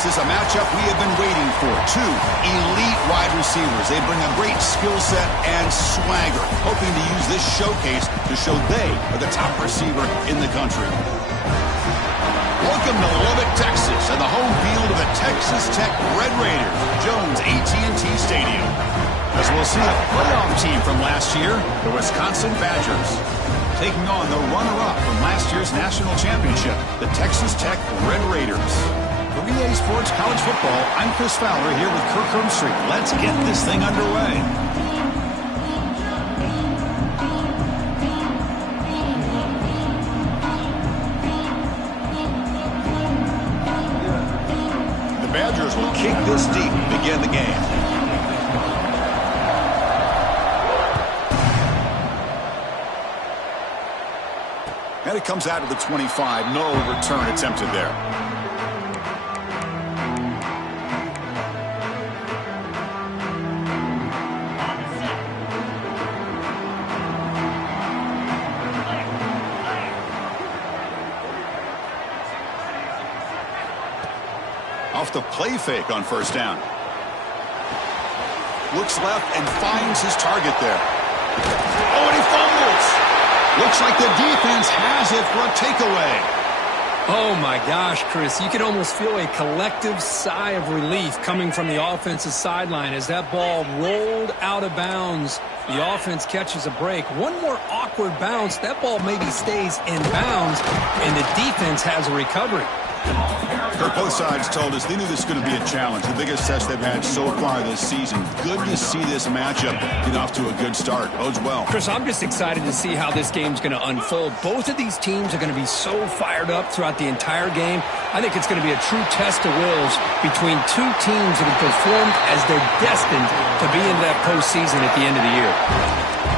This is a matchup we have been waiting for. Two elite wide receivers. They bring a great skill set and swagger, hoping to use this showcase to show they are the top receiver in the country. Welcome to Lubbock, Texas, and the home field of the Texas Tech Red Raiders, Jones AT&T Stadium. As we'll see a playoff team from last year, the Wisconsin Badgers, taking on the runner-up from last year's national championship, the Texas Tech Red Raiders. For EA Sports College Football, I'm Chris Fowler here with Kirk Herbstreit. Let's get this thing underway. The Badgers will kick this deep to begin the game. And it comes out of the 25. No return attempted there. Off the play fake on first down. Looks left and finds his target there. Oh, and he fumbles. Looks like the defense has it for a takeaway. Oh, my gosh, Chris. You can almost feel a collective sigh of relief coming from the offensive sideline as that ball rolled out of bounds. The offense catches a break. One more awkward bounce. That ball maybe stays in bounds, and the defense has a recovery. Kirk, both sides told us they knew this was going to be a challenge. The biggest test they've had so far this season. Good to see this matchup get off to a good start. Bodes well. Chris, I'm just excited to see how this game's going to unfold. Both of these teams are going to be so fired up throughout the entire game. I think it's going to be a true test of wills between two teams that have performed as they're destined to be in that postseason at the end of the year.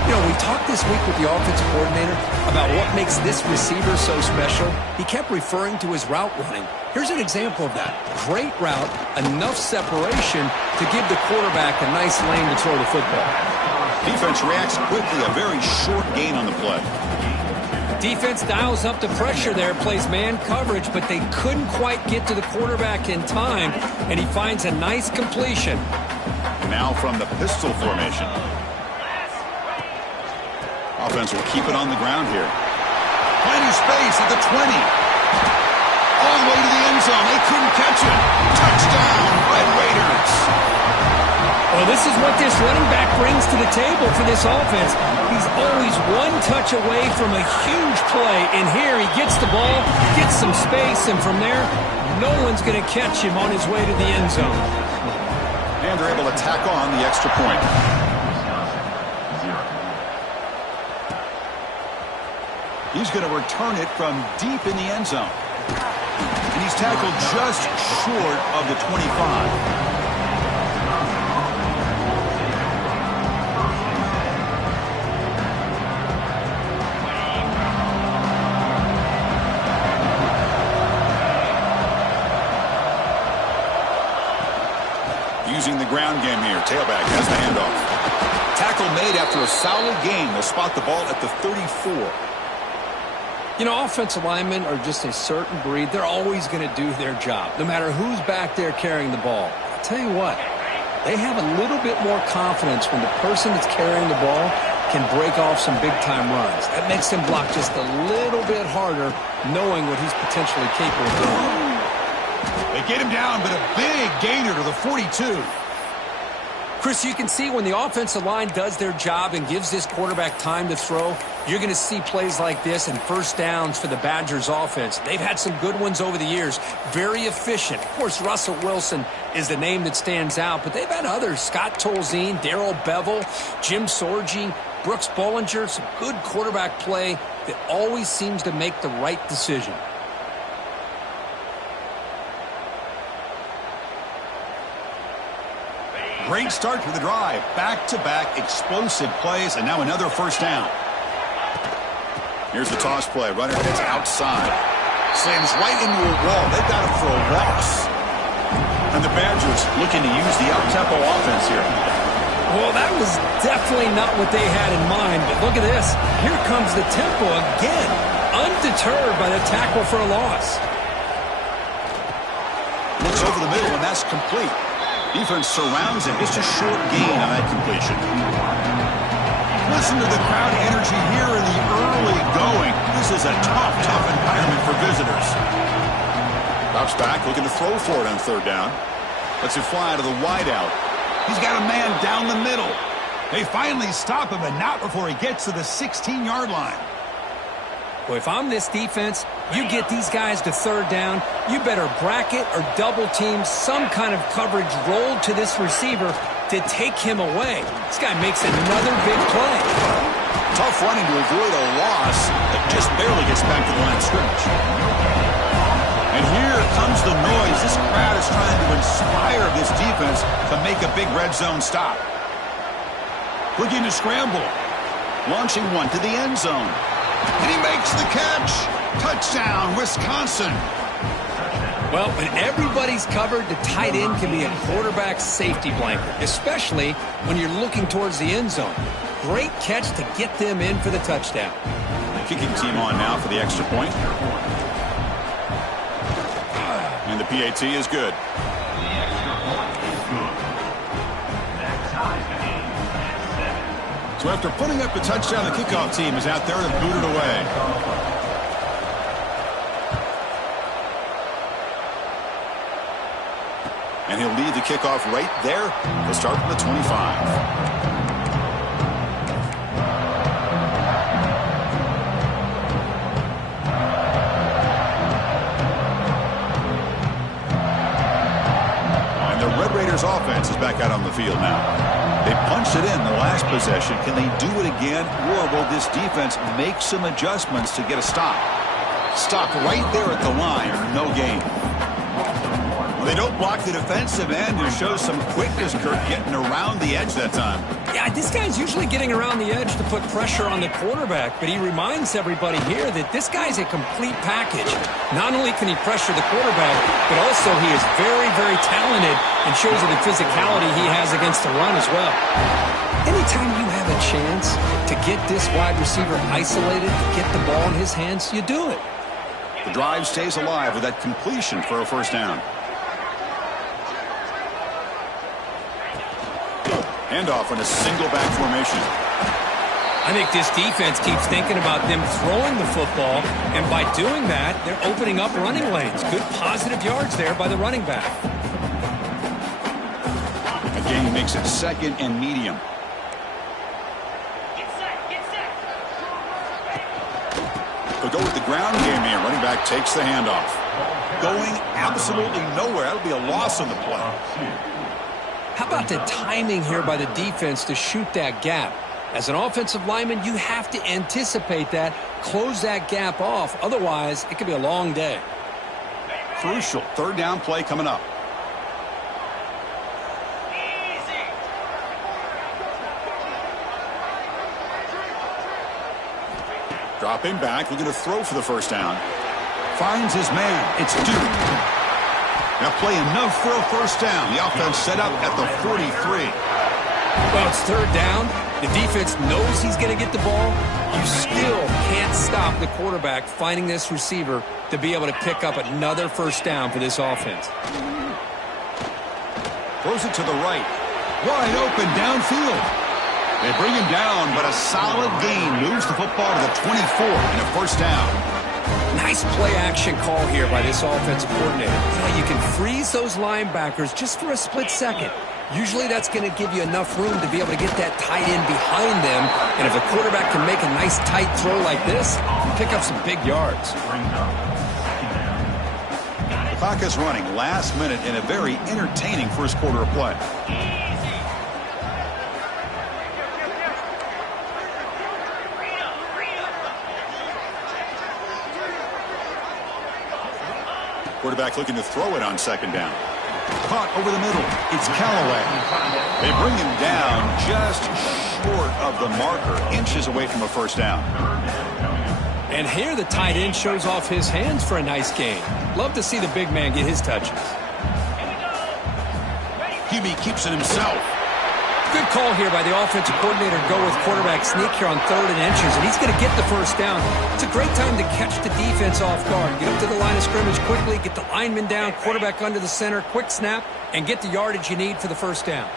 You know, we talked this week with the offensive coordinator about what makes this receiver so special. He kept referring to his route running. Here's an example of that. Great route, enough separation to give the quarterback a nice lane to throw the football. Defense reacts quickly, a very short gain on the play. Defense dials up the pressure there, plays man coverage, but they couldn't quite get to the quarterback in time, and he finds a nice completion. Now from the pistol formation. Offense will keep it on the ground here. Plenty of space at the 20. All the way to the end zone. They couldn't catch it. Touchdown, Red Raiders. Well, this is what this running back brings to the table for this offense. He's always one touch away from a huge play. And here he gets the ball, gets some space, and from there, no one's going to catch him on his way to the end zone. And they're able to tack on the extra point. He's going to return it from deep in the end zone. And he's tackled just short of the 25. Using the ground game here. Tailback has the handoff. Tackle made after a solid gain. They'll spot the ball at the 34. You know, offensive linemen are just a certain breed. They're always going to do their job, no matter who's back there carrying the ball. I'll tell you what, they have a little bit more confidence when the person that's carrying the ball can break off some big-time runs. That makes them block just a little bit harder, knowing what he's potentially capable of doing. They get him down, but a big gainer to the 42. Chris, you can see when the offensive line does their job and gives this quarterback time to throw, you're going to see plays like this and first downs for the Badgers offense. They've had some good ones over the years. Very efficient. Of course, Russell Wilson is the name that stands out, but they've had others. Scott Tolzien, Darrell Bevel, Jim Sorgi, Brooks Bollinger. Some good quarterback play that always seems to make the right decision. Great start to the drive. Back-to-back explosive plays, and now another first down. Here's the toss play. Runner hits outside. Slams right into a wall. They've got him for a loss. And the Badgers looking to use the up-tempo offense here. Well, that was definitely not what they had in mind, but look at this. Here comes the tempo again, undeterred by the tackle for a loss. Looks over the middle, and that's complete. Defense surrounds him. Just a short gain on that completion. Listen to the crowd energy here in the early going. This is a tough environment for visitors. Drops back, looking to throw for it on third down. Lets it fly to the wideout. He's got a man down the middle. They finally stop him, and not before he gets to the 16-yard line. Well, if I'm this defense, you get these guys to third down, you better bracket or double team some kind of coverage rolled to this receiver to take him away. This guy makes another big play. Tough running to avoid a loss that just barely gets back to the line of scrimmage. And here comes the noise. This crowd is trying to inspire this defense to make a big red zone stop. Looking to scramble. Launching one to the end zone. And he makes the catch. Touchdown, Wisconsin. Well, when everybody's covered, the tight end can be a quarterback's safety blanket, especially when you're looking towards the end zone. Great catch to get them in for the touchdown. Kicking team on now for the extra point. And the PAT is good. So after putting up the touchdown, the kickoff team is out there to boot it away. And he'll lead the kickoff right there. He'll start from the 25. Red Raiders offense is back out on the field now. They punched it in the last possession. Can they do it again, or will this defense make some adjustments to get a stop? Stop right there at the line, or no gain. Well, they don't block the defensive end and show some quickness, Kurt, getting around the edge that time. Yeah, this guy's usually getting around the edge to put pressure on the quarterback, but he reminds everybody here that this guy's a complete package. Not only can he pressure the quarterback, but also he is very, very talented and shows you the physicality he has against the run as well. Anytime you have a chance to get this wide receiver isolated, to get the ball in his hands, you do it. The drive stays alive with that completion for a first down. Handoff in a single back formation. I think this defense keeps thinking about them throwing the football, and by doing that, they're opening up running lanes. Good positive yards there by the running back. Again, he makes it second and medium. They'll go with the ground game here. Running back takes the handoff. Going absolutely nowhere. That'll be a loss on the play. How about the timing here by the defense to shoot that gap? As an offensive lineman, you have to anticipate that, close that gap off. Otherwise, it could be a long day. Crucial third down play coming up. Dropping back, looking to throw for the first down. Finds his man. It's Duke. Now play enough for a first down. The offense set up at the 43. Well, it's third down. The defense knows he's going to get the ball. You still can't stop the quarterback finding this receiver to be able to pick up another first down for this offense. Throws it to the right. Wide open downfield. They bring him down, but a solid gain moves the football to the 24 and a first down. Nice play-action call here by this offensive coordinator. You can freeze those linebackers just for a split second. Usually that's going to give you enough room to be able to get that tight end behind them. And if the quarterback can make a nice tight throw like this, pick up some big yards. The clock is running last minute in a very entertaining first quarter of play. Quarterback looking to throw it on second down. Caught over the middle. It's Callaway. They bring him down just short of the marker, inches away from a first down. And here the tight end shows off his hands for a nice gain. Love to see the big man get his touches. QB keeps it himself. Good call here by the offensive coordinator to go with quarterback sneak here on 3rd and inches, and he's going to get the first down. It's a great time to catch the defense off guard. Get up to the line of scrimmage quickly, get the lineman down, quarterback under the center, quick snap, and get the yardage you need for the first down.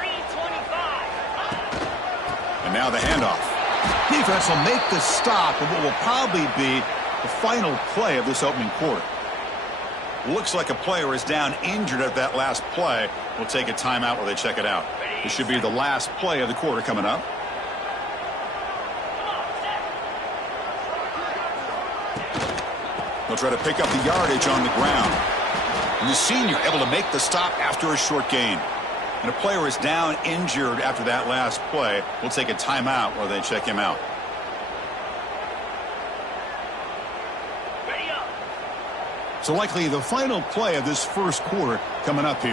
325. And now the handoff. Defense will make the stop of what will probably be the final play of this opening quarter. Looks like a player is down injured at that last play. We'll take a timeout while they check it out. This should be the last play of the quarter coming up. They'll try to pick up the yardage on the ground. And the senior able to make the stop after a short gain. And a player is down injured after that last play. We'll take a timeout while they check him out. So likely the final play of this first quarter coming up here.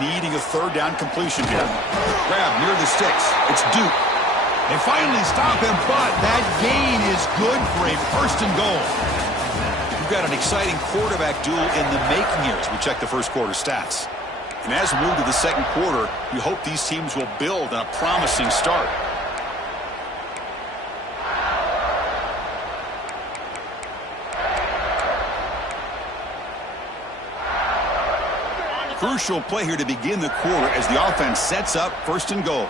Needing a 3rd down completion here. Grab near the sticks. It's Duke. They finally stop him, but that gain is good for a 1st and goal. You've got an exciting quarterback duel in the making here as we check the first quarter stats. And as we move to the second quarter, you hope these teams will build on a promising start. Crucial play here to begin the quarter as the offense sets up 1st and goal.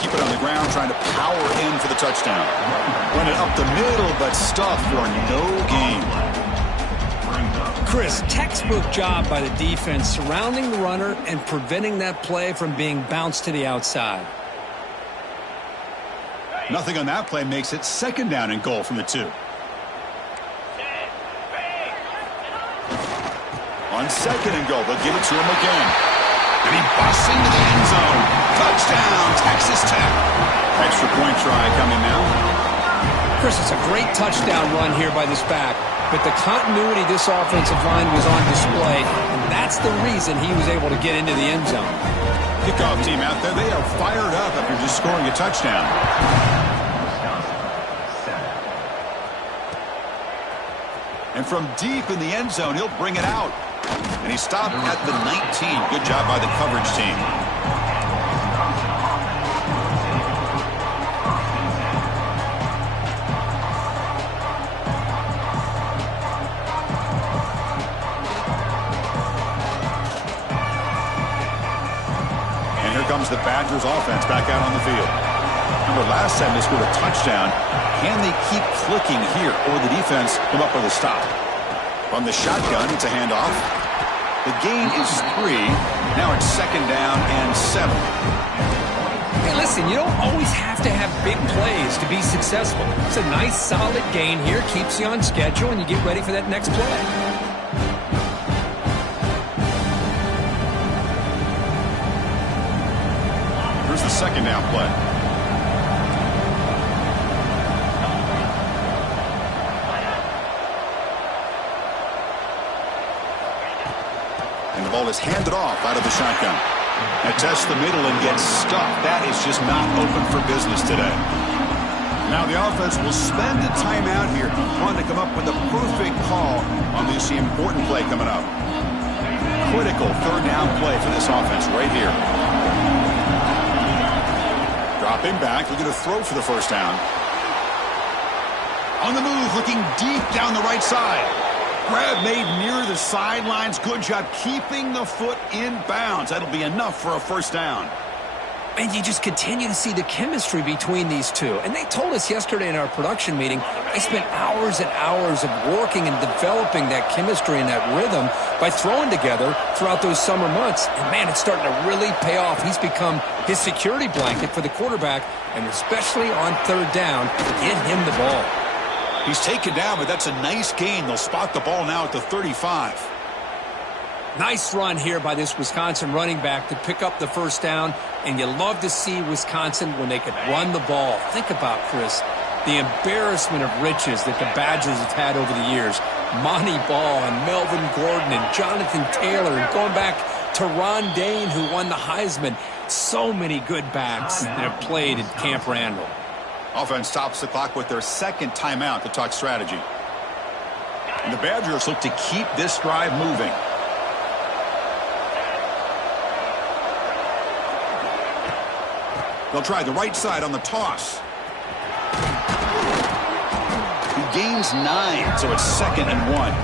Keep it on the ground, trying to power in for the touchdown. Run it up the middle, but stuffed for no gain. Chris, textbook job by the defense surrounding the runner and preventing that play from being bounced to the outside. Nothing on that play makes it 2nd down and goal from the 2. On 2nd and goal, they'll give it to him again. And he busts into the end zone. Touchdown, Texas Tech. Extra point try coming now. Chris, it's a great touchdown run here by this back, but the continuity of this offensive line was on display, and that's the reason he was able to get into the end zone. Kickoff team out there, they are fired up after just scoring a touchdown. And from deep in the end zone, he'll bring it out. And he stopped at the 19. Good job by the coverage team. And here comes the Badgers offense back out on the field. Remember, last time they scored a touchdown. Can they keep clicking here, or the defense come up with a stop? From the shotgun, it's a handoff. The gain is 3. Now it's 2nd down and 7. Hey, listen, you don't always have to have big plays to be successful. It's a nice, solid gain here. Keeps you on schedule, and you get ready for that next play. Here's the 2nd down play. And the ball is handed off out of the shotgun. Now tests the middle and gets stuffed. That is just not open for business today. Now the offense will spend a timeout here, wanting to come up with a perfect call on this important play coming up. Critical 3rd down play for this offense right here. Dropping back, looking to throw for the 1st down. On the move, looking deep down the right side. Grab made near the sidelines. Good job keeping the foot in bounds. That'll be enough for a 1st down. And you just continue to see the chemistry between these two. And they told us yesterday in our production meeting, they spent hours and hours of working and developing that chemistry and that rhythm by throwing together throughout those summer months. And, man, it's starting to really pay off. He's become his security blanket for the quarterback, and especially on 3rd down, get him the ball. He's taken down, but that's a nice gain. They'll spot the ball now at the 35. Nice run here by this Wisconsin running back to pick up the 1st down, and you love to see Wisconsin when they could run the ball. Think about, Chris, the embarrassment of riches that the Badgers have had over the years. Monty Ball and Melvin Gordon and Jonathan Taylor, and going back to Ron Dane, who won the Heisman. So many good backs that have played at Camp Randall. Offense stops the clock with their 2nd timeout to talk strategy. And the Badgers look to keep this drive moving. They'll try the right side on the toss. He gains 9, so it's 2nd and 1.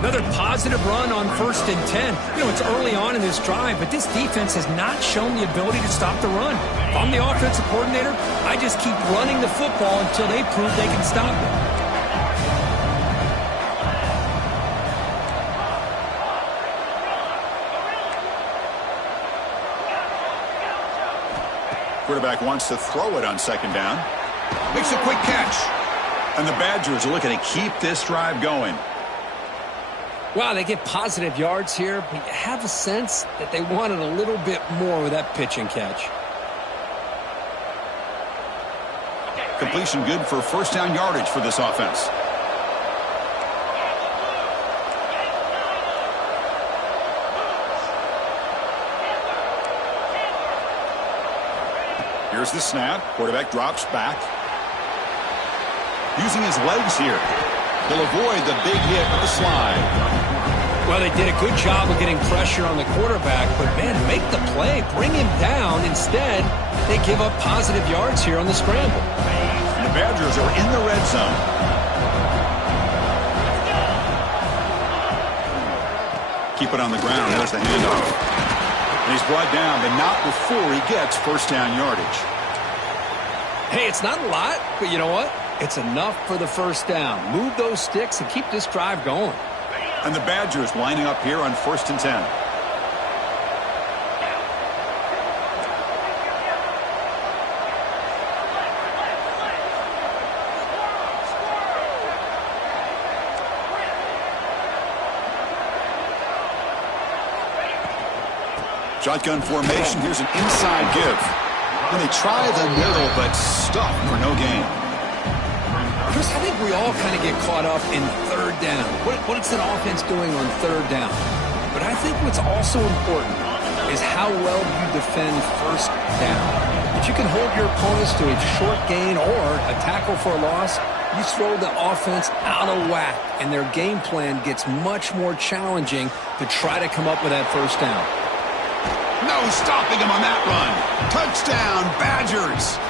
Another positive run on 1st and 10. You know, it's early on in this drive, but this defense has not shown the ability to stop the run. If I'm the offensive coordinator, I just keep running the football until they prove they can stop it. Quarterback wants to throw it on 2nd down. Makes a quick catch. And the Badgers are looking to keep this drive going. Wow, they get positive yards here, but you have a sense that they wanted a little bit more with that pitch and catch. Completion good for 1st down yardage for this offense. Here's the snap. Quarterback drops back. Using his legs here. He'll avoid the big hit with the slide. Well, they did a good job of getting pressure on the quarterback, but, man, make the play. Bring him down. Instead, they give up positive yards here on the scramble. And the Badgers are in the red zone. Keep it on the ground. There's the handoff. And he's brought down, but not before he gets 1st down yardage. Hey, it's not a lot, but you know what? It's enough for the 1st down. Move those sticks and keep this drive going. And the Badgers lining up here on 1st and 10. Shotgun formation. Here's an inside give. And they try the middle, but stuck for no gain. Chris, I think we all kind of get caught up in 3rd down. What is an offense doing on 3rd down? But I think what's also important is how well you defend 1st down. If you can hold your opponents to a short gain or a tackle for a loss, you throw the offense out of whack, and their game plan gets much more challenging to try to come up with that 1st down. No stopping him on that run. Touchdown, Badgers.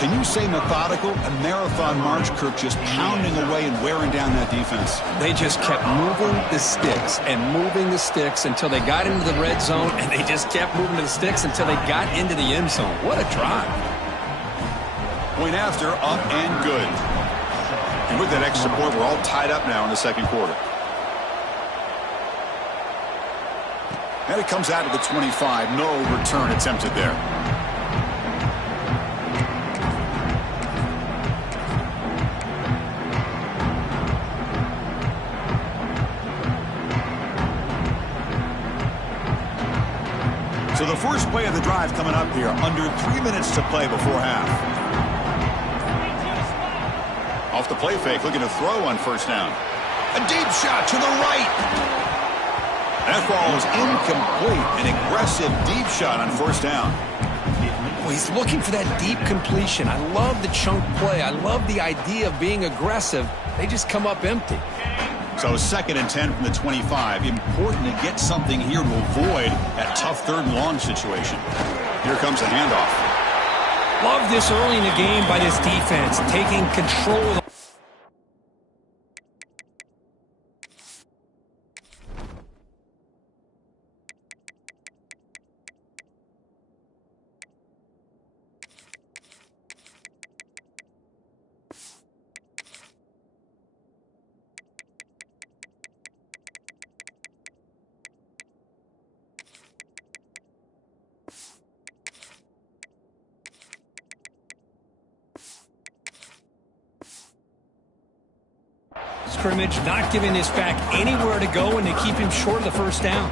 Can you say methodical? A marathon march, Kirk, just pounding away and wearing down that defense. They just kept moving the sticks and moving the sticks until they got into the red zone, and they just kept moving the sticks until they got into the end zone. What a drive. Point after, up and good. And with that extra point, we're all tied up now in the 2nd quarter. And it comes out of the 25. No return attempted there. So the first play of the drive coming up here. Under 3 minutes to play before half. Off the play fake, looking to throw on 1st down. A deep shot to the right. That ball is incomplete. An aggressive deep shot on 1st down. Well, he's looking for that deep completion. I love the chunk play. I love the idea of being aggressive. They just come up empty. So 2nd and 10 from the 25. Important to get something here to avoid that tough 3rd and long situation. Here comes the handoff. Love this early in the game by this defense, taking control of the scrimmage, not giving this back anywhere to go, and they keep him short of the 1st down.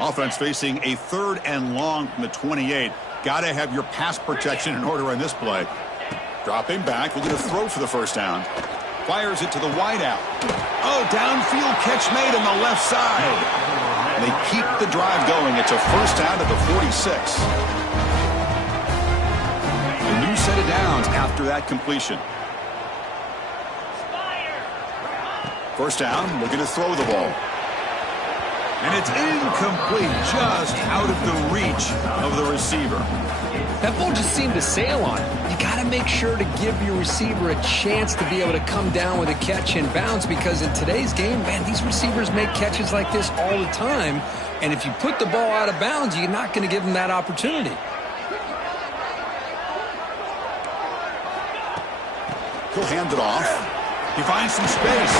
Offense facing a 3rd and long from the 28. Got to have your pass protection in order on this play. Dropping back, looking to throw for the 1st down. Fires it to the wideout. Oh, downfield catch made on the left side. And they keep the drive going. It's a 1st down at the 46. set of downs after that completion. First down, looking to throw the ball. And it's incomplete, just out of the reach of the receiver. That ball just seemed to sail on it. You got to make sure to give your receiver a chance to be able to come down with a catch in bounds, because in today's game, man, these receivers make catches like this all the time. And if you put the ball out of bounds, you're not going to give them that opportunity. He'll hand it off. He finds some space.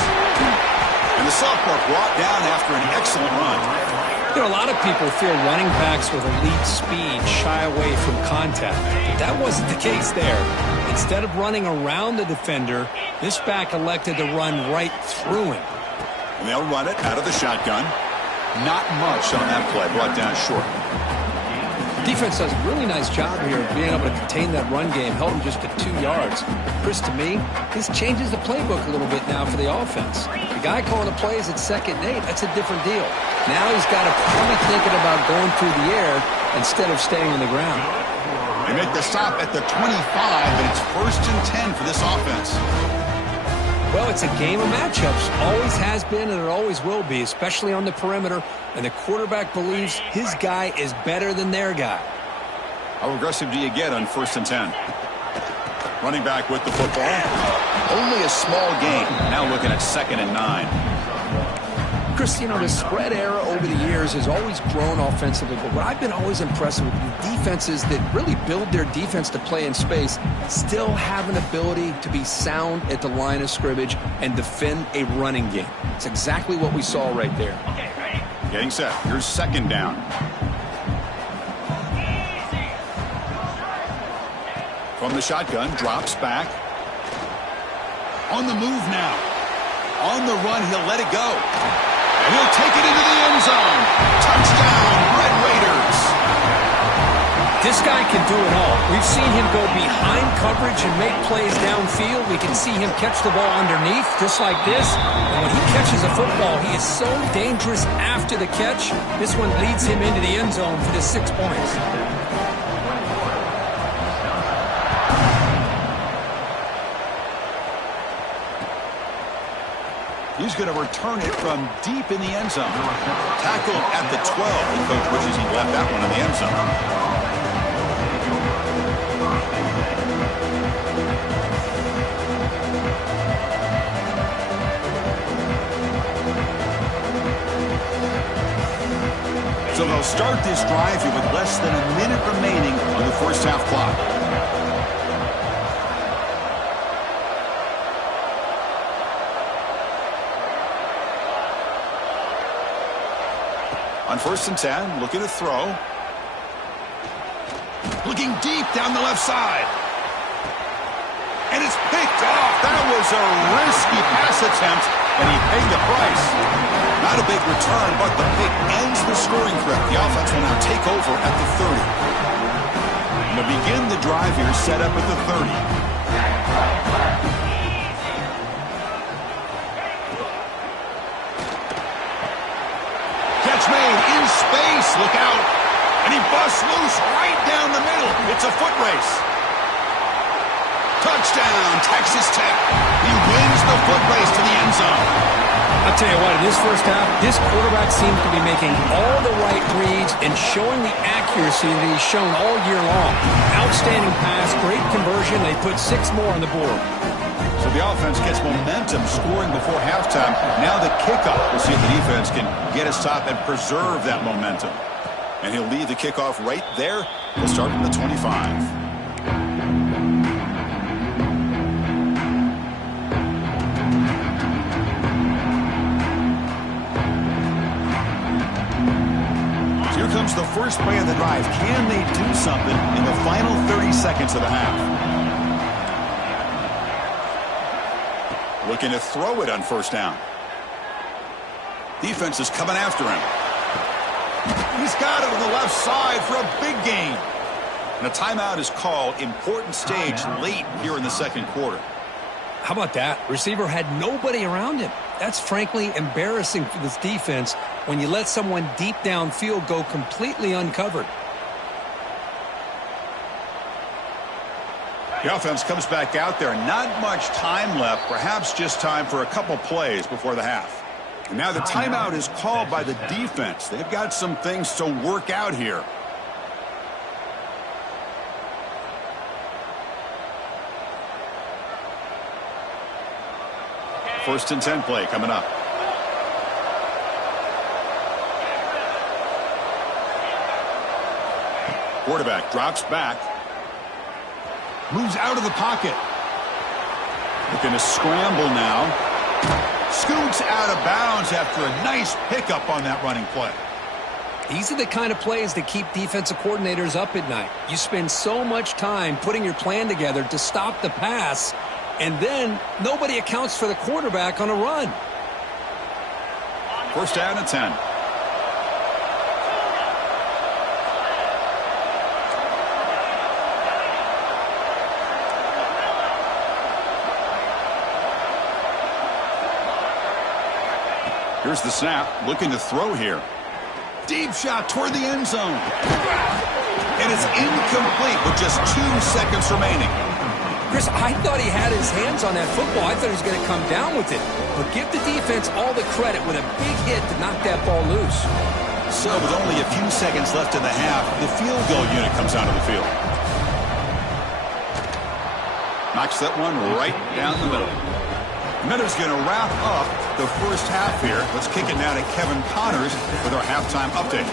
And the sophomore brought down after an excellent run. You know, a lot of people fear running backs with elite speed shy away from contact. But that wasn't the case there. Instead of running around the defender, this back elected to run right through him. And they'll run it out of the shotgun. Not much on that play, brought down short. Defense does a really nice job here of being able to contain that run game, held him just to 2 yards. Chris, to me, this changes the playbook a little bit now for the offense. The guy calling the plays at 2nd and 8, that's a different deal. Now he's got to probably thinking about going through the air instead of staying on the ground. They make the stop at the 25, and it's 1st and 10 for this offense. Well, it's a game of matchups. Always has been, and it always will be, especially on the perimeter. And the quarterback believes his guy is better than their guy. How aggressive do you get on 1st and 10? Running back with the football. Only a small gain. Now looking at 2nd and 9. Chris, you know, the spread era over the years has always grown offensively, but what I've been always impressed with defenses that really build their defense to play in space still have an ability to be sound at the line of scrimmage and defend a running game. It's exactly what we saw right there. Getting set. Here's 2nd down. From the shotgun, drops back. On the move now. On the run, he'll let it go. And he'll take it into the end zone. Touchdown, Red Raiders. This guy can do it all. We've seen him go behind coverage and make plays downfield. We can see him catch the ball underneath, just like this. And when he catches a football, he is so dangerous after the catch. This one leads him into the end zone for the 6 points. He's going to return it from deep in the end zone. Tackled at the 12. And Coach wishes he left that one in the end zone. So they'll start this drive here with less than a minute remaining on the 1st half clock. On 1st and 10, looking to throw. Looking deep down the left side. And it's picked off. That was a risky pass attempt, and he paid the price. Not a big return, but the pick ends the scoring threat. The offense will now take over at the 30. And to begin the drive here, set up at the 30. Catch made in space. Look out. And he busts loose right down the middle. It's a foot race. Touchdown, Texas Tech. He wins the foot race to the end zone. I'll tell you what, in this first half, this quarterback seems to be making all the right reads and showing the accuracy that he's shown all year long. Outstanding pass, great conversion. They put 6 more on the board. So the offense gets momentum scoring before halftime. Now the kickoff. We'll see if the defense can get a stop and preserve that momentum. And he'll lead the kickoff right there. He'll start at the 25. Here comes the first play of the drive. Can they do something in the final 30 seconds of the half? Looking to throw it on 1st down. Defense is coming after him. He's got it on the left side for a big gain. And a timeout is called. Important stage late here in the 2nd quarter. How about that? Receiver had nobody around him. That's frankly embarrassing for this defense when you let someone deep downfield go completely uncovered. The offense comes back out there. Not much time left. Perhaps just time for a couple plays before the half. And now the timeout is called by the defense. They've got some things to work out here. First and 10 play coming up. Quarterback drops back. Moves out of the pocket. Looking to scramble now. Scoots out of bounds after a nice pickup on that running play. These are the kind of plays that keep defensive coordinators up at night. You spend so much time putting your plan together to stop the pass, and then nobody accounts for the quarterback on a run. First down and 10. Here's the snap, looking to throw here. Deep shot toward the end zone. And it's incomplete with just 2 seconds remaining. Chris, I thought he had his hands on that football. I thought he was going to come down with it. But give the defense all the credit with a big hit to knock that ball loose. So with only a few seconds left in the half, the field goal unit comes out of the field. Knocks that one right down the middle. Miller's going to wrap up the first half here. Let's kick it now to Kevin Connors with our halftime update.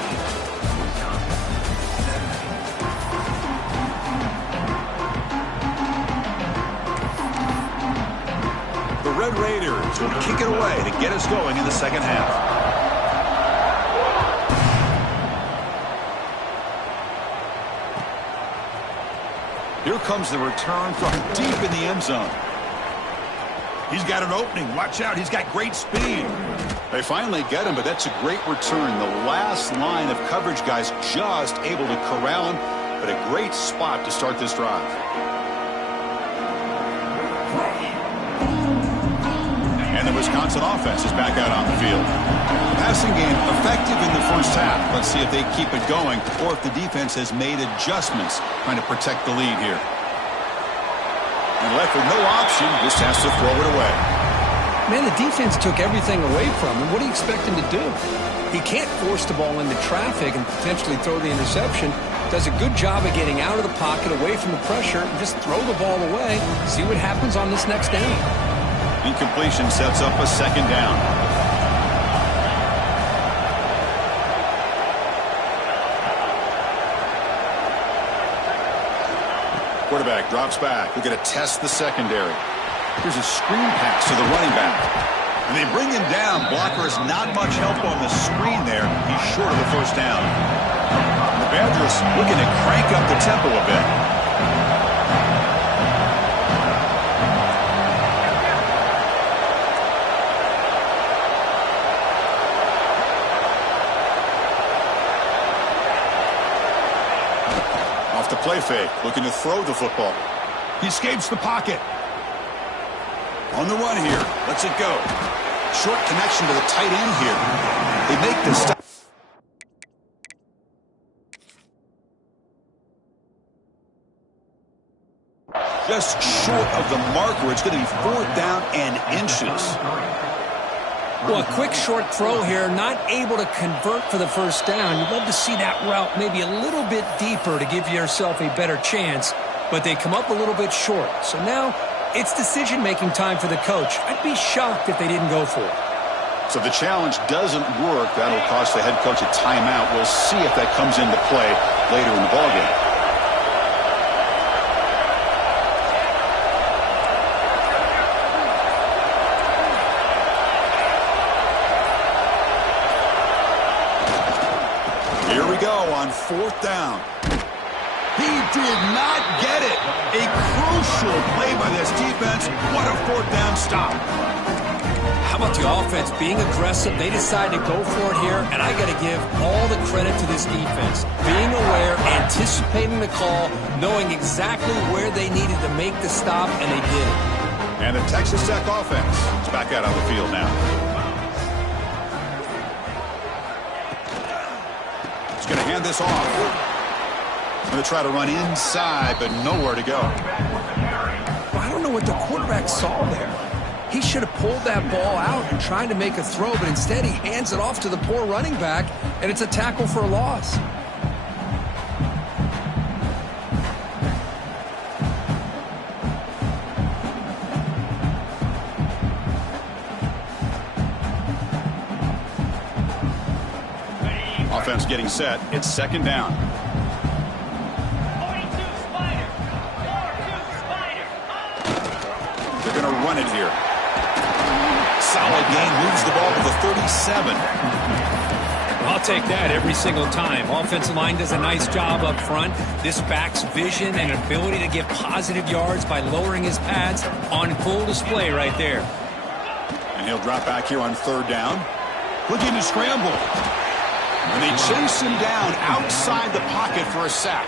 The Red Raiders will kick it away to get us going in the second half. Here comes the return from deep in the end zone. He's got an opening. Watch out. He's got great speed. They finally get him, but that's a great return. The last line of coverage guys just able to corral him, but a great spot to start this drive. And the Wisconsin offense is back out on the field. Passing game effective in the first half. Let's see if they keep it going or if the defense has made adjustments trying to protect the lead here. And left with no option, just has to throw it away. Man, the defense took everything away from him. What do you expect him to do? He can't force the ball into traffic and potentially throw the interception. Does a good job of getting out of the pocket, away from the pressure, and just throw the ball away. See what happens on this next down. Incompletion sets up a second down. Quarterback drops back. We're going to test the secondary. Here's a screen pass to the running back. And they bring him down. Blockers not much help on the screen there. He's short of the first down. And the Badgers looking to crank up the tempo a bit. Play fake, looking to throw the football. He escapes the pocket. On the run here, lets it go. Short connection to the tight end here. They make the stop. Just short of the marker. It's going to be 4th down and inches. Well, a quick short throw here, not able to convert for the first down. You'd love to see that route maybe a little bit deeper to give yourself a better chance, but they come up a little bit short. So now it's decision-making time for the coach. I'd be shocked if they didn't go for it. So if the challenge doesn't work, that'll cost the head coach a timeout. We'll see if that comes into play later in the ballgame. Here we go on 4th down. He did not get it. A crucial play by this defense. What a 4th down stop. How about the offense being aggressive? They decide to go for it here, and I got to give all the credit to this defense. Being aware, anticipating the call, knowing exactly where they needed to make the stop, and they did it. And the Texas Tech offense is back out on the field now. He's going to hand this off. Going to try to run inside, but nowhere to go. what the quarterback saw there. He should have pulled that ball out and tried to make a throw, but instead he hands it off to the poor running back, and it's a tackle for a loss. Offense getting set. It's second down. They're going to run it here. Solid gain, moves the ball to the 37. I'll take that every single time. Offensive line does a nice job up front. This back's vision and ability to get positive yards by lowering his pads on full display right there. And he'll drop back here on third down. Looking to scramble. And they chase him down outside the pocket for a sack.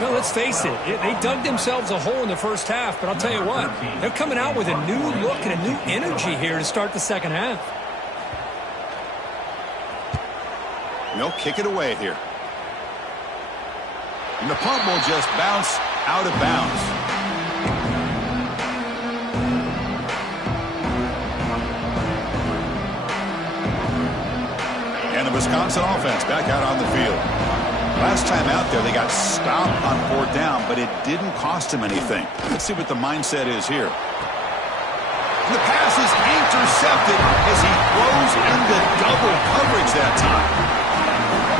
Well, let's face it, they dug themselves a hole in the first half, but I'll tell you what, they're coming out with a new look and a new energy here to start the second half. And they'll kick it away here. And the punt will just bounce out of bounds. And the Wisconsin offense back out on the field. Last time out there, they got stopped on fourth down, but it didn't cost him anything. Let's see what the mindset is here. The pass is intercepted as he throws into double coverage that time.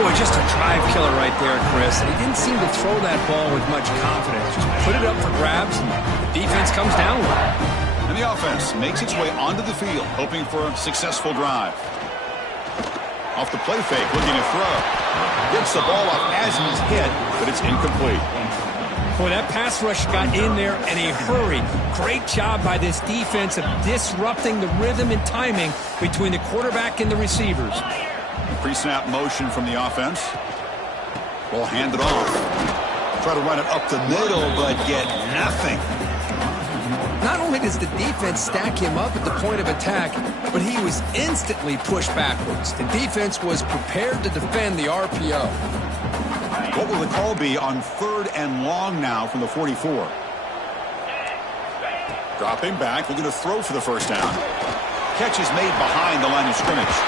Boy, just a drive killer right there, Chris. And he didn't seem to throw that ball with much confidence. Just put it up for grabs, and the defense comes down with it. And the offense makes its way onto the field, hoping for a successful drive. Off the play fake, looking to throw. Gets the ball up as he's hit, but it's incomplete. Boy, that pass rush got in there in a hurry. Great job by this defense of disrupting the rhythm and timing between the quarterback and the receivers. Pre-snap motion from the offense. Ball handed off. Try to run it up the middle, but get nothing. Not only does the defense stack him up at the point of attack, but he was instantly pushed backwards. The defense was prepared to defend the RPO. What will the call be on third and long now from the 44? Dropping back, looking to throw for the first down. Catch is made behind the line of scrimmage.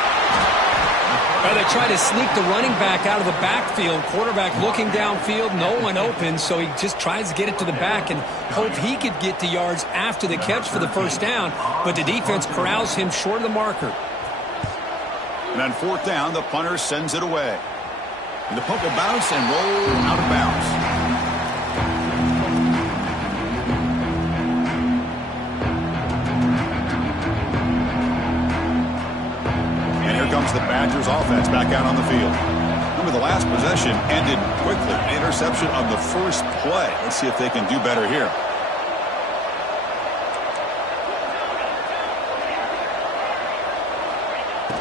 Well, they try to sneak the running back out of the backfield. Quarterback looking downfield, no one open, so he just tries to get it to the back and hope he could get the yards after the catch for the first down, but the defense corrals him short of the marker. And on fourth down, the punter sends it away. And the punt will bounce and roll out of bounds. Comes the Badgers offense back out on the field. Remember, the last possession ended quickly. Interception on the first play. Let's see if they can do better here.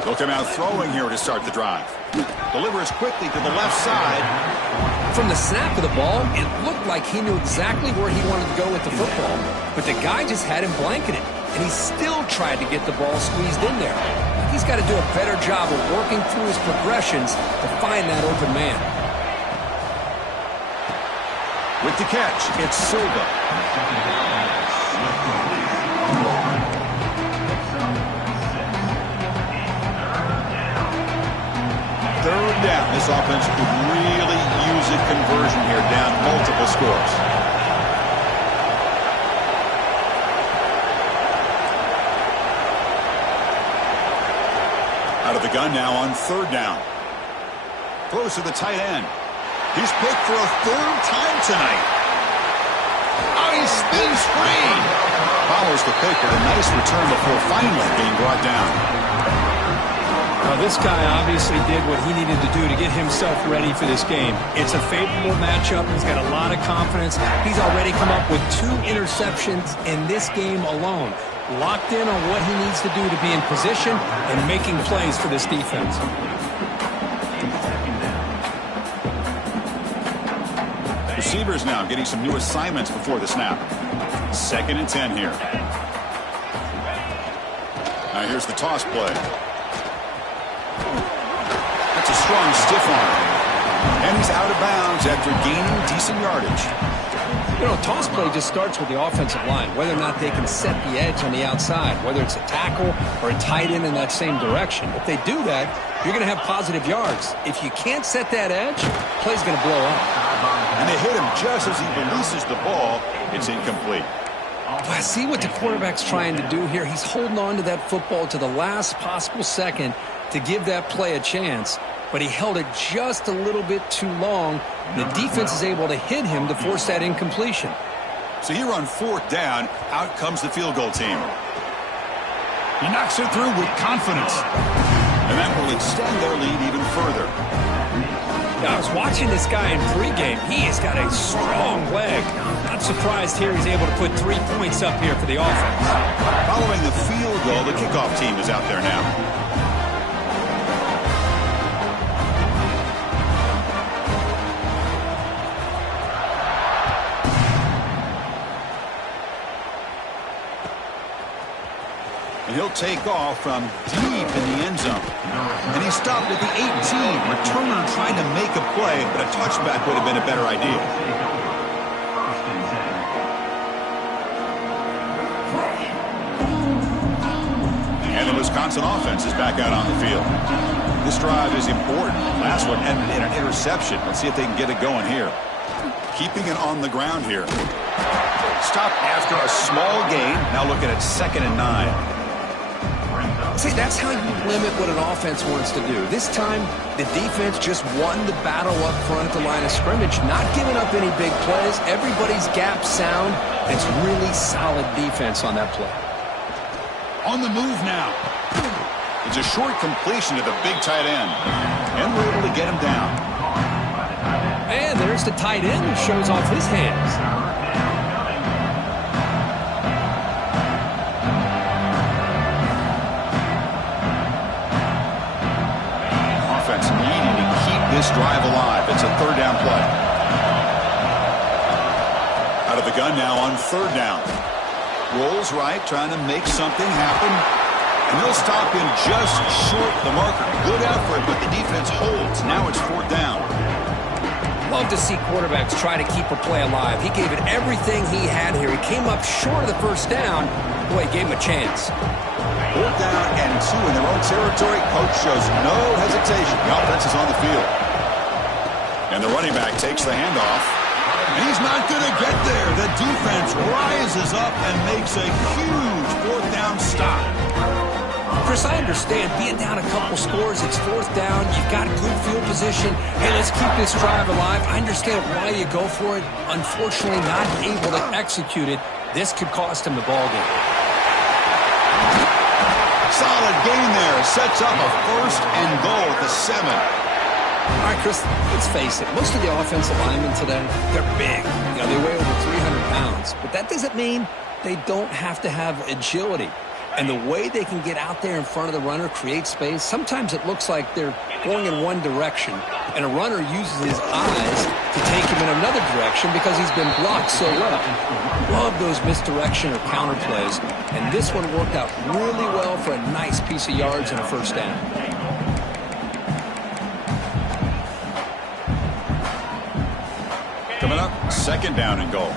They'll come out throwing here to start the drive. Delivers quickly to the left side. From the snap of the ball, it looked like he knew exactly where he wanted to go with the football. But the guy just had him blanketed, and he still tried to get the ball squeezed in there. He's got to do a better job of working through his progressions to find that open man. With the catch, it's Silva. Third down. This offense could really use a conversion here, down multiple scores. Out of the gun now on third down. Throws to the tight end. He's picked for a third time tonight. Oh, he spins free. Follows the pick with a nice return before finally being brought down. Now, this guy obviously did what he needed to do to get himself ready for this game. It's a favorable matchup. He's got a lot of confidence. He's already come up with 2 interceptions in this game alone. Locked in on what he needs to do to be in position and making plays for this defense. Receivers now getting some new assignments before the snap. 2nd and 10 here. Now here's the toss play. That's a strong stiff arm. And he's out of bounds after gaining decent yardage. You know, toss play just starts with the offensive line, whether or not they can set the edge on the outside, whether it's a tackle or a tight end in that same direction. If they do that, you're going to have positive yards. If you can't set that edge, play's going to blow up. And they hit him just as he releases the ball. It's incomplete. I see what the quarterback's trying to do here. He's holding on to that football to the last possible second to give that play a chance, but he held it just a little bit too long. The defense is able to hit him to force that incompletion. So here on 4th down, out comes the field goal team. He knocks it through with confidence. And that will extend their lead even further. Now, I was watching this guy in pregame. He has got a strong leg. Not surprised here he's able to put 3 points up here for the offense. Following the field goal, the kickoff team is out there now. And he'll take off from deep in the end zone. And he stopped at the 18. Returner trying to make a play, but a touchback would have been a better idea. And the Wisconsin offense is back out on the field. This drive is important. Last one ended in an interception. Let's see if they can get it going here. Keeping it on the ground here. Stopped after a small gain. Now looking at 2nd and 9. See, that's how you limit what an offense wants to do. This time, the defense just won the battle up front at the line of scrimmage, not giving up any big plays. Everybody's gap sound. It's really solid defense on that play. On the move now. It's a short completion to the big tight end. And we're able to get him down. And there's the tight end who shows off his hands. Needing to keep this drive alive. It's a 3rd down play. Out of the gun now on 3rd down. Rolls right, trying to make something happen. And they'll stop him just short of the marker. Good effort, but the defense holds. Now it's 4th down. Love to see quarterbacks try to keep a play alive. He gave it everything he had here. He came up short of the 1st down. Boy, he gave him a chance. 4th down and 2 in their own territory. Coach shows no hesitation. The offense is on the field. And the running back takes the handoff. And he's not going to get there. The defense rises up and makes a huge 4th down stop. Chris, I understand being down a couple scores. It's 4th down. You've got good field position. Hey, let's keep this drive alive. I understand why you go for it. Unfortunately, not able to execute it. This could cost him the ball game. Solid gain there. Sets up a 1st and goal at the 7. All right, Chris, let's face it. Most of the offensive linemen today, they're big. You know, they weigh over 300 pounds. But that doesn't mean they don't have to have agility. And the way they can get out there in front of the runner, create space, sometimes it looks like they're going in one direction, and a runner uses his eyes to take him in another direction because he's been blocked so well. Love those misdirection or counter plays, and this one worked out really well for a nice piece of yards and a 1st down. Coming up, 2nd down and goal.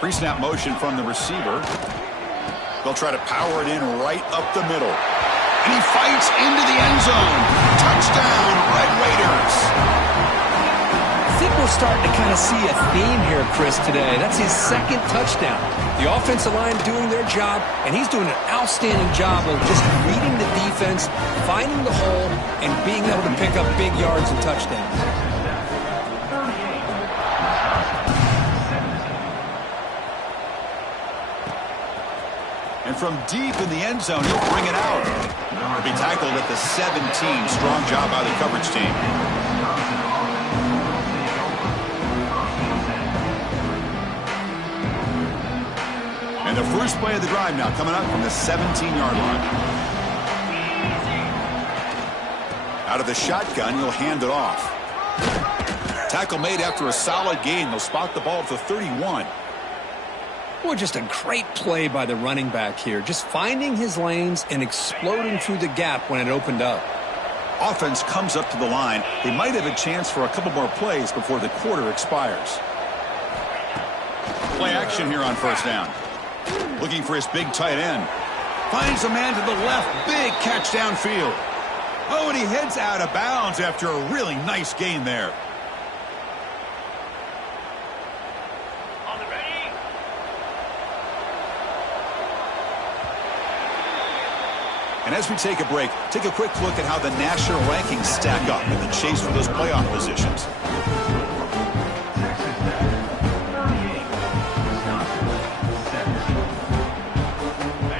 Pre-snap motion from the receiver. They'll try to power it in right up the middle. And he fights into the end zone. Touchdown, Red Raiders. I think we're starting to kind of see a theme here, Chris, today. That's his 2nd touchdown. The offensive line doing their job, and he's doing an outstanding job of just reading the defense, finding the hole, and being able to pick up big yards and touchdowns. And from deep in the end zone, he'll bring it out. He'll be tackled at the 17. Strong job by the coverage team. And the first play of the drive now coming up from the 17-yard line. Out of the shotgun, he'll hand it off. Tackle made after a solid gain. They'll spot the ball at the 31. Well, just a great play by the running back here. Just finding his lanes and exploding through the gap when it opened up. Offense comes up to the line. They might have a chance for a couple more plays before the quarter expires. Play action here on first down. Looking for his big tight end. Finds a man to the left. Big catch downfield. Oh, and he heads out of bounds after a really nice gain there. And as we take a break, take a quick look at how the national rankings stack up in the chase for those playoff positions.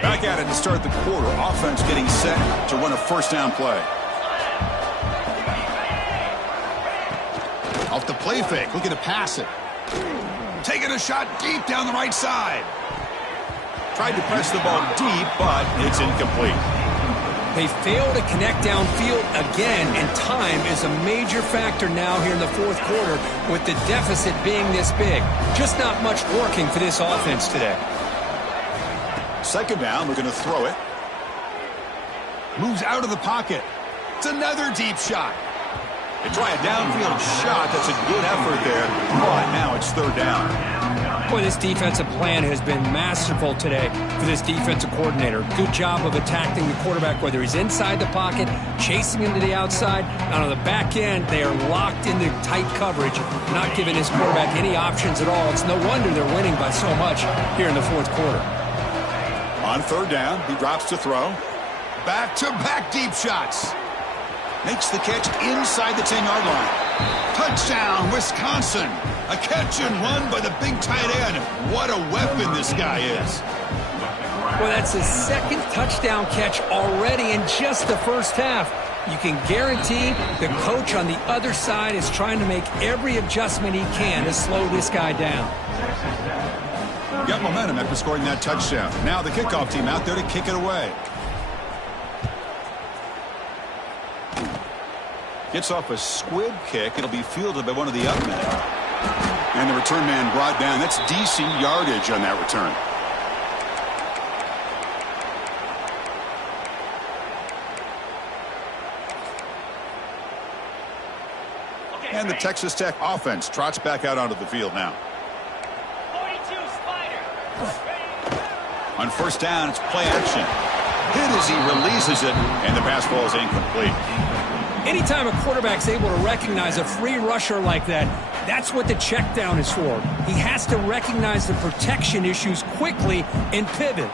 Back at it to start the quarter. Offense getting set to run a first down play. Off the play fake, looking to pass it. Taking a shot deep down the right side. Tried to press the ball deep, but it's incomplete. They fail to connect downfield again, and time is a major factor now here in the fourth quarter with the deficit being this big. Just not much working for this offense today. Second down, we're going to throw it. Moves out of the pocket. It's another deep shot. They try a downfield shot. That's a good effort there, but now it's third down. Boy, this defensive plan has been masterful today for this defensive coordinator. Good job of attacking the quarterback, whether he's inside the pocket, chasing him to the outside. And on the back end, they are locked into tight coverage, not giving his quarterback any options at all. It's no wonder they're winning by so much here in the fourth quarter. On third down, he drops to throw. Back-to-back deep shots. Makes the catch inside the 10-yard line. Touchdown, Wisconsin. A catch and run by the big tight end. What a weapon this guy is. Well, that's his second touchdown catch already in just the first half. You can guarantee the coach on the other side is trying to make every adjustment he can to slow this guy down. Got momentum after scoring that touchdown. Now the kickoff team out there to kick it away. Gets off a squib kick. It'll be fielded by one of the up men. And the return man brought down. That's decent yardage on that return. And the Texas Tech offense trots back out onto the field now. 42 Spider. On first down, it's play action. Hit as he releases it, and the pass ball is incomplete. Anytime a quarterback's able to recognize a free rusher like that, that's what the check down is for. He has to recognize the protection issues quickly and pivot.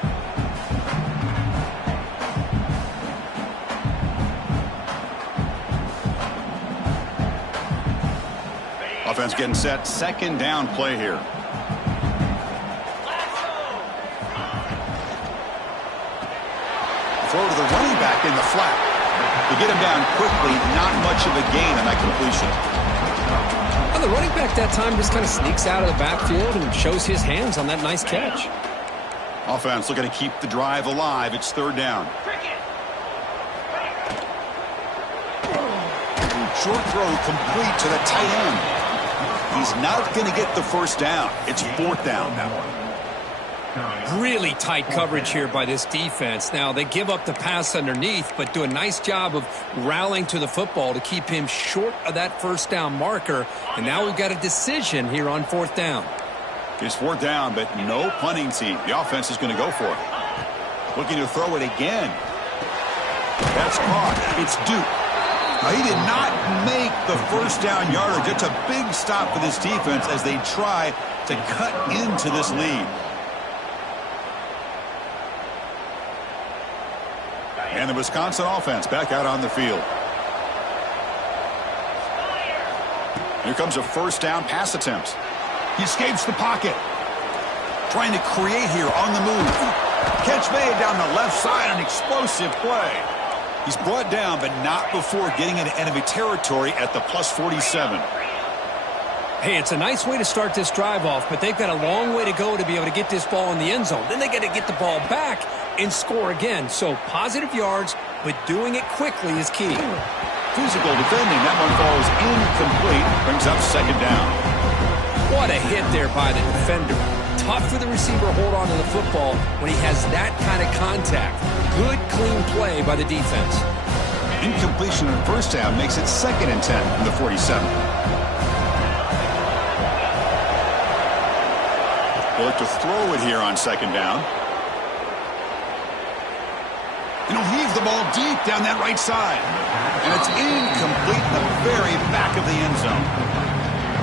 Offense getting set. Second down play here. Throw to the running back in the flat. To get him down quickly, not much of a gain on that completion. Well, the running back that time just kind of sneaks out of the backfield and shows his hands on that nice catch. Offense looking to keep the drive alive. It's third down. Short throw complete to the tight end. He's not going to get the first down. It's fourth down. Really tight coverage here by this defense. Now, they give up the pass underneath, but do a nice job of rallying to the football to keep him short of that first down marker. And now we've got a decision here on fourth down. It's fourth down, but no punting team. The offense is going to go for it. Looking to throw it again. That's caught. It's Duke. Now, he did not make the first down yardage. It's a big stop for this defense as they try to cut into this lead. And the Wisconsin offense back out on the field. Here comes a first down pass attempt. He escapes the pocket. Trying to create here on the move. Catch made down the left side, an explosive play. He's brought down, but not before getting into enemy territory at the plus 47. Hey, it's a nice way to start this drive off, but they've got a long way to go to be able to get this ball in the end zone. Then they got to get the ball back and score again. So positive yards, but doing it quickly is key. Physical defending. That one falls incomplete. Brings up second down. What a hit there by the defender. Tough for the receiver to hold on to the football when he has that kind of contact. Good, clean play by the defense. Incompletion in the first half makes it 2nd and 10 in the 47. They'll look to throw it here on 2nd down. And he'll heave the ball deep down that right side. And it's incomplete in the very back of the end zone.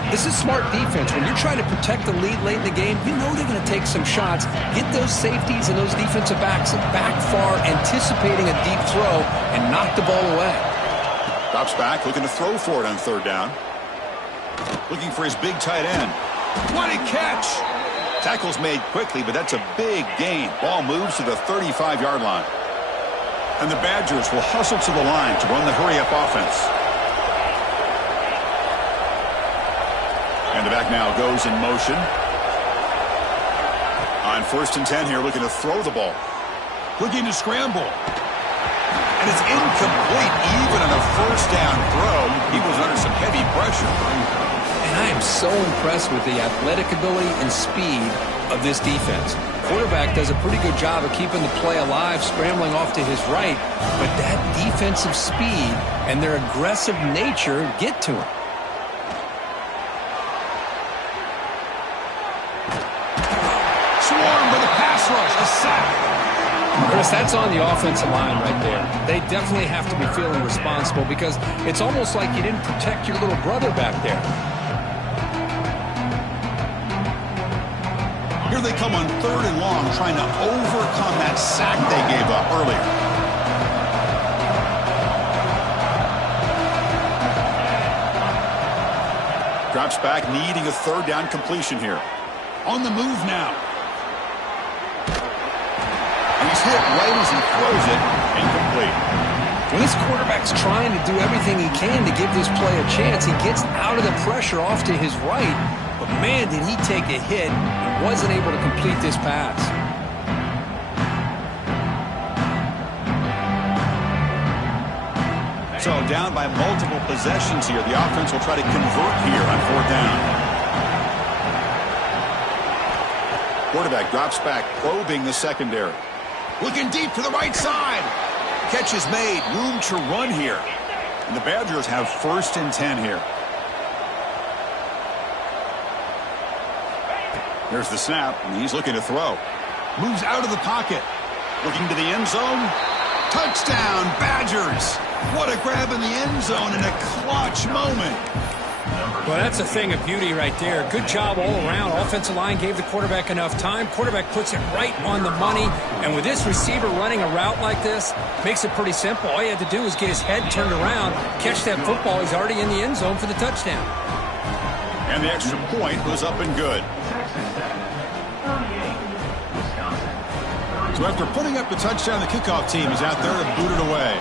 This is smart defense. When you're trying to protect the lead late in the game, you know they're going to take some shots, get those safeties and those defensive backs back far, anticipating a deep throw, and knock the ball away. Drops back, looking to throw for it on 3rd down. Looking for his big tight end. What a catch! Tackle's made quickly, but that's a big gain. Ball moves to the 35-yard line. And the Badgers will hustle to the line to run the hurry-up offense. And the back now goes in motion. On 1st and 10 here, looking to throw the ball. Looking to scramble. And it's incomplete even on a 1st down throw. He was under some heavy pressure. And I am so impressed with the athletic ability and speed of this defense. Quarterback does a pretty good job of keeping the play alive, scrambling off to his right, but that defensive speed and their aggressive nature get to him. Swarmed by the pass rush, a sack. Chris, that's on the offensive line right there. They definitely have to be feeling responsible because it's almost like you didn't protect your little brother back there. Here they come on 3rd and long, trying to overcome that sack they gave up earlier. Drops back, needing a 3rd down completion here. On the move now. And he's hit right as he throws it, incomplete. When this quarterback's trying to do everything he can to give this play a chance, he gets out of the pressure off to his right. But, man, did he take a hit and wasn't able to complete this pass. So down by multiple possessions here. The offense will try to convert here on 4th down. Quarterback drops back, probing the secondary. Looking deep to the right side. Catch is made. Room to run here. And the Badgers have 1st and 10 here. There's the snap, and he's looking to throw. Moves out of the pocket. Looking to the end zone. Touchdown, Badgers. What a grab in the end zone in a clutch moment. Well, that's a thing of beauty right there. Good job all around. Offensive line gave the quarterback enough time. Quarterback puts it right on the money. And with this receiver running a route like this, makes it pretty simple. All you had to do is get his head turned around, catch that football. He's already in the end zone for the touchdown. And the extra point was up and good. So after putting up the touchdown, the kickoff team is out there to boot it away.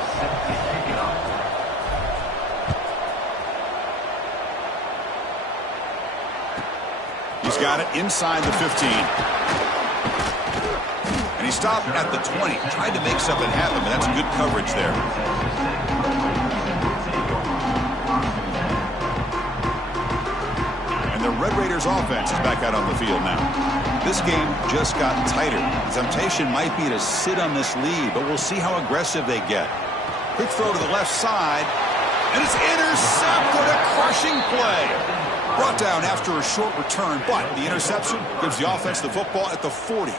He's got it inside the 15. And he stopped at the 20. Tried to make something happen, but that's good coverage there. And the Red Raiders offense is back out on the field now. This game just got tighter. The temptation might be to sit on this lead, but we'll see how aggressive they get. Quick throw to the left side, and it's intercepted. A crushing play. Brought down after a short return, but the interception gives the offense the football at the 40.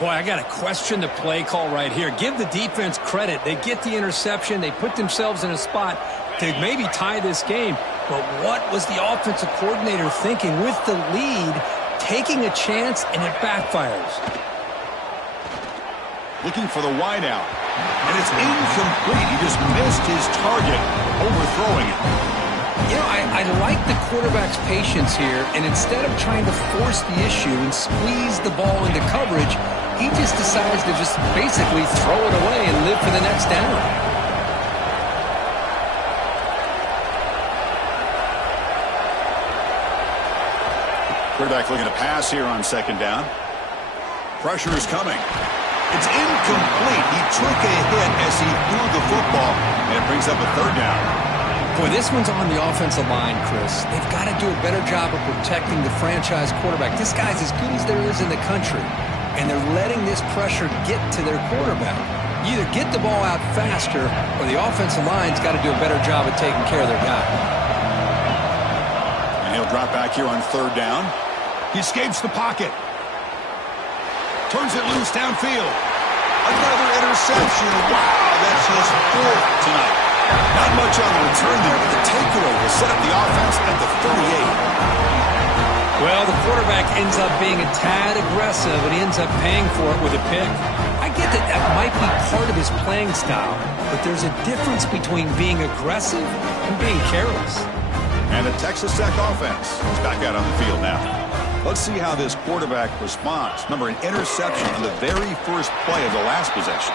Boy, I got to question the play call right here. Give the defense credit. They get the interception. They put themselves in a spot to maybe tie this game. But what was the offensive coordinator thinking with the lead, taking a chance, and it backfires? Looking for the wideout, and it's incomplete. He just missed his target, overthrowing it. You know, I like the quarterback's patience here, and instead of trying to force the issue and squeeze the ball into coverage, he just decides to just basically throw it away and live for the next down. Quarterback looking to pass here on 2nd down. Pressure is coming. It's incomplete. He took a hit as he threw the football, and it brings up a 3rd down. Boy, this one's on the offensive line, Chris. They've got to do a better job of protecting the franchise quarterback. This guy's as good as there is in the country, and they're letting this pressure get to their quarterback. You either get the ball out faster, or the offensive line's got to do a better job of taking care of their guy. And he'll drop back here on 3rd down. He escapes the pocket. Turns it loose downfield. Another interception. Wow, that's his 4th tonight. Not much on the return there, but the takeaway will set up the offense at the 38. Well, the quarterback ends up being a tad aggressive, and he ends up paying for it with a pick. I get that that might be part of his playing style, but there's a difference between being aggressive and being careless. And the Texas Tech offense is back out on the field now. Let's see how this quarterback responds. Remember, an interception on the very first play of the last possession.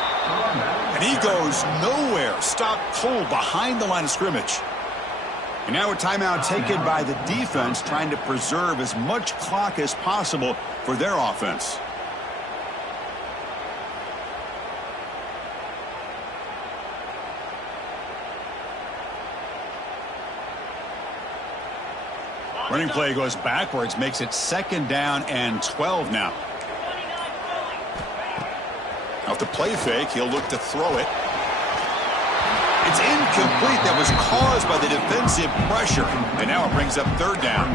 And he goes nowhere. Stopped cold behind the line of scrimmage. And now a timeout taken by the defense, trying to preserve as much clock as possible for their offense. Running play goes backwards, makes it 2nd down and 12 now. Off the play fake, he'll look to throw it. It's incomplete. That was caused by the defensive pressure. And now it brings up 3rd down.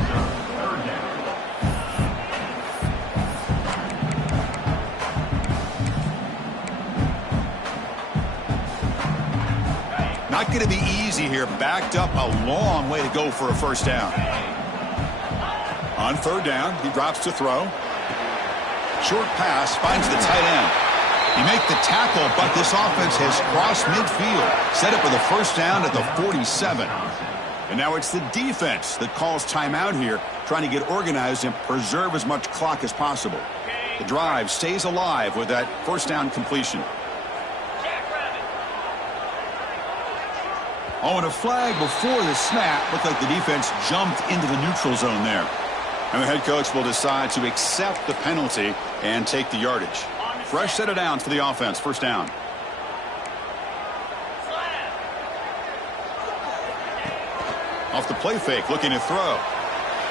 Not going to be easy here. Backed up a long way to go for a 1st down. On 3rd down, he drops to throw. Short pass finds the tight end. He make the tackle, but this offense has crossed midfield. Set up for the 1st down at the 47. And now it's the defense that calls timeout here, trying to get organized and preserve as much clock as possible. The drive stays alive with that 1st down completion. Oh, and a flag before the snap. Looked like the defense jumped into the neutral zone there. And the head coach will decide to accept the penalty and take the yardage. Fresh set of downs for the offense. 1st down. Off the play fake, looking to throw.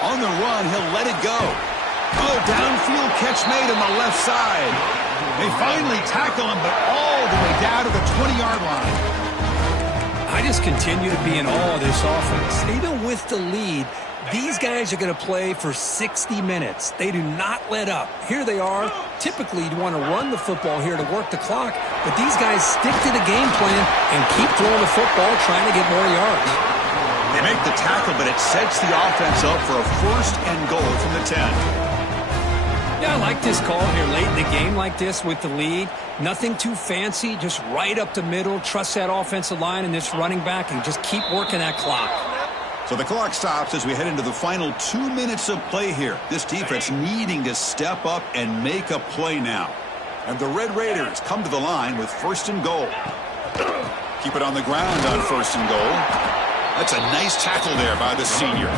On the run, he'll let it go. Oh, downfield catch made on the left side. They finally tackle him, but all the way down to the 20-yard line. I just continue to be in awe of this offense. Even with the lead, these guys are going to play for 60 minutes. They do not let up. Here they are. Typically, you want to run the football here to work the clock, but these guys stick to the game plan and keep throwing the football, trying to get more yards. They make the tackle, but it sets the offense up for a 1st and goal from the 10. Yeah, I like this call here late in the game like this with the lead. Nothing too fancy, just right up the middle. Trust that offensive line and this running back and just keep working that clock. So the clock stops as we head into the final 2 minutes of play here. This defense needing to step up and make a play now. And the Red Raiders come to the line with 1st and goal. Keep it on the ground on 1st and goal. That's a nice tackle there by the senior.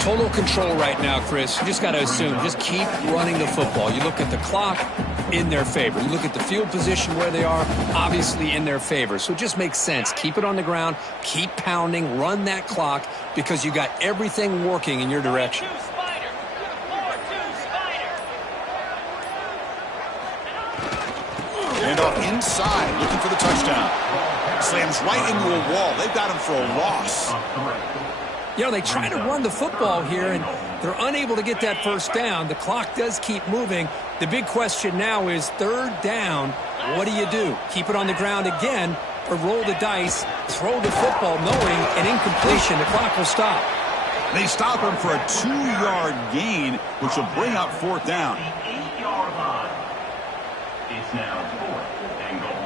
Total control right now, Chris. You just got to assume. Just keep running the football. You look at the clock, in their favor. You look at the field position where they are, obviously in their favor. So it just makes sense. Keep it on the ground. Keep pounding. Run that clock because you got everything working in your direction. And off inside, looking for the touchdown. Slams right into a wall. They've got him for a loss. You know, they try to run the football here, and they're unable to get that 1st down. The clock does keep moving. The big question now is 3rd down. What do you do? Keep it on the ground again or roll the dice, throw the football knowing an incompletion. The clock will stop. They stop him for a 2-yard gain, which will bring up 4th down. The 8-yard line. It's now 4th and goal.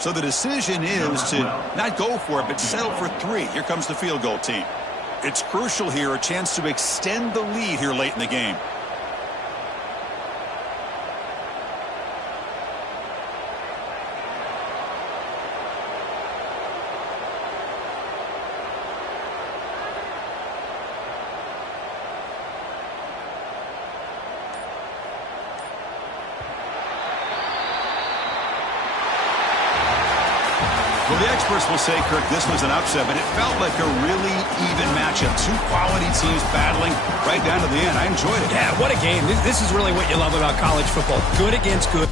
So the decision is to not go for it, but settle for 3. Here comes the field goal team. It's crucial here, a chance to extend the lead here late in the game. Well, the experts will say, Kirk, this was an upset, but it felt like a really even matchup. Two quality teams battling right down to the end. I enjoyed it. Yeah, what a game. This is really what you love about college football. Good against good.